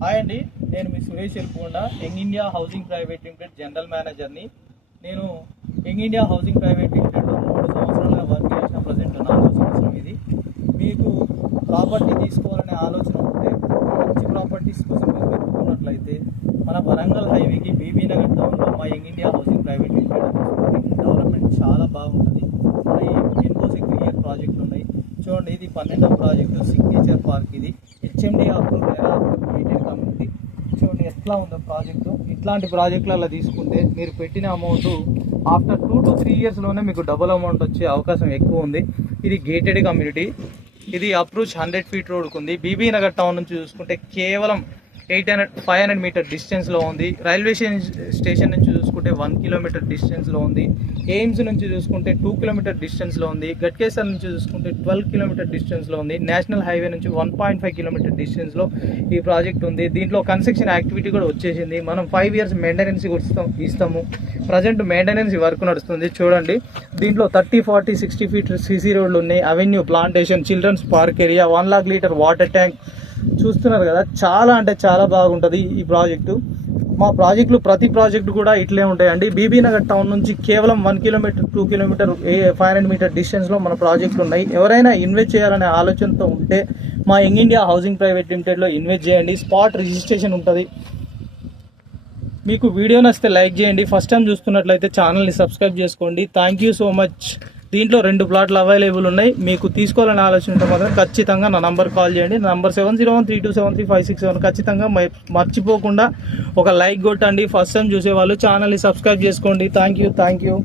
Hi అండి, నేను మీ Suresh Elpukonda young India housing private limited general మేనేజర్ని. నేను యంగ్ ఇండియా హౌసింగ్ ప్రైవేట్ లిమిటెడ్లో 3 సంవత్సరాలుగా వర్క్ చేసిన ప్రజెంట్ 4వ సంవత్సరం ఇది. మీకు ప్రాపర్టీ తీసుకోవాలనే ఆలోచన ఉంటే, మంచి ప్రాపర్టీస్ కోసం మీరు వెతుకున్నట్లయితే మన వరంగల్ హైవేకి బీబీ నగర్ టౌన్లో మా young India housing private limited development చాలా బాగుంటుంది. మన ఎన్నో క్లియర్ ప్రాజెక్టులు ఉన్నాయి. చూడండి, ఇది 12వ ప్రాజెక్టు సిగ్నేచర్ పార్క్. ఇది హెచ్ఎండి అప్రూవ్ గేటెడ్ కమ్యూనిటీ. చూడండి ఎట్లా ఉందో ప్రాజెక్టు. ఇట్లాంటి ప్రాజెక్టులలో తీసుకుంటే మీరు పెట్టిన అమౌంట్ ఆఫ్టర్ 2 to 3 ఇయర్స్లోనే మీకు డబుల్ అమౌంట్ వచ్చే అవకాశం ఎక్కువ ఉంది. ఇది గేటెడ్ కమ్యూనిటీ. ఇది అప్రోచ్ 100 feet రోడ్కు ఉంది. బీబీ నగర్ టౌన్ నుంచి చూసుకుంటే కేవలం 500 మీటర్ డిస్టెన్స్లో ఉంది. రైల్వే స్టేషన్ నుంచి చూసుకుంటే 1 kilometer డిస్టెన్స్లో ఉంది. ఎయిమ్స్ నుంచి చూసుకుంటే 2 kilometer డిస్టెన్స్లో ఉంది. గట్కేసర్ నుంచి చూసుకుంటే 12 kilometer డిస్టెన్స్లో ఉంది. నేషనల్ హైవే నుంచి 1.5 kilometer డిస్టెన్స్లో ఈ ప్రాజెక్ట్ ఉంది. దీంట్లో కన్స్ట్రక్షన్ యాక్టివిటీ కూడా వచ్చేసింది. మనం 5 years మెయింటెనెన్స్ ఇస్తాము. ప్రజెంట్ మెయింటెనెన్స్ వర్క్ నడుస్తుంది. చూడండి, దీంట్లో 30, 40, 60 feet సీసీ రోడ్లు ఉన్నాయి. Avenue, plantation, children's park area, 1 lakh liter water tank. చూస్తున్నారు కదా, చాలా అంటే చాలా బాగుంటుంది ఈ ప్రాజెక్టు. మా ప్రాజెక్టులు ప్రతి ప్రాజెక్టు కూడా ఇట్లే ఉంటాయండి. బీబీ నగర్ టౌన్ నుంచి కేవలం 1 kilometer, 2 kilometer, 500 meter డిస్టెన్స్లో మన ప్రాజెక్టులు ఉన్నాయి. ఎవరైనా ఇన్వెస్ట్ చేయాలనే ఆలోచనతో ఉంటే మా యంగ్ ఇండియా హౌసింగ్ ప్రైవేట్ లిమిటెడ్లో ఇన్వెస్ట్ చేయండి. స్పాట్ రిజిస్ట్రేషన్ ఉంటుంది. మీకు వీడియో నచ్చితే లైక్ చేయండి. ఫస్ట్ టైం చూస్తున్నట్లయితే ఛానల్ని సబ్స్క్రైబ్ చేసుకోండి. Thank you so much. దీంట్లో 2 ప్లాట్లు అవైలబుల్ ఉన్నాయి. మీకు తీసుకోవాలని ఆలోచన ఉంటే మాత్రం ఖచ్చితంగా నా నంబర్ కాల్ చేయండి. నా నంబర్ 7013273567. ఖచ్చితంగా మర్చిపోకుండా ఒక లైక్ కొట్టండి. ఫస్ట్ టైం చూసేవాళ్ళు ఛానల్ని సబ్స్క్రైబ్ చేసుకోండి. Thank you.